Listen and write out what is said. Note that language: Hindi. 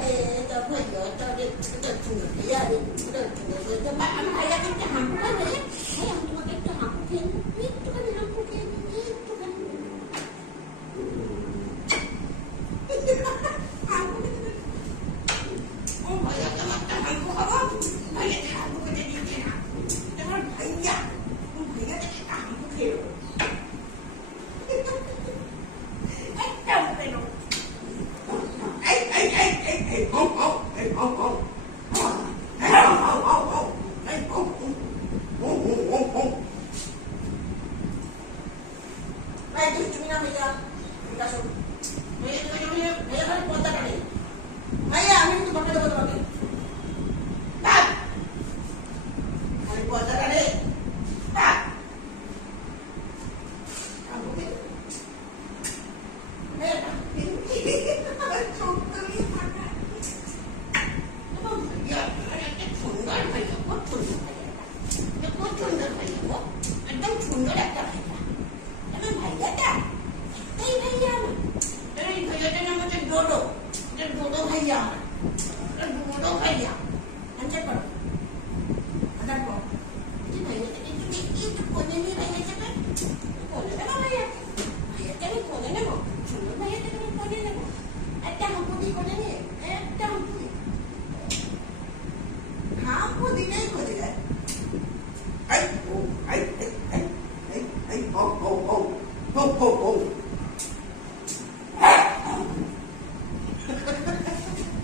哎，那个花椒，照这这个土一样的，这个土，我就。యాక్చువల్లీ చూసినాం ఇక మీకు అసలు మీరు మీరు మీరని పొందకండి भैया बोलो भैया अंदर पढ़ो अंदर पढ़ो ho, ho, ho.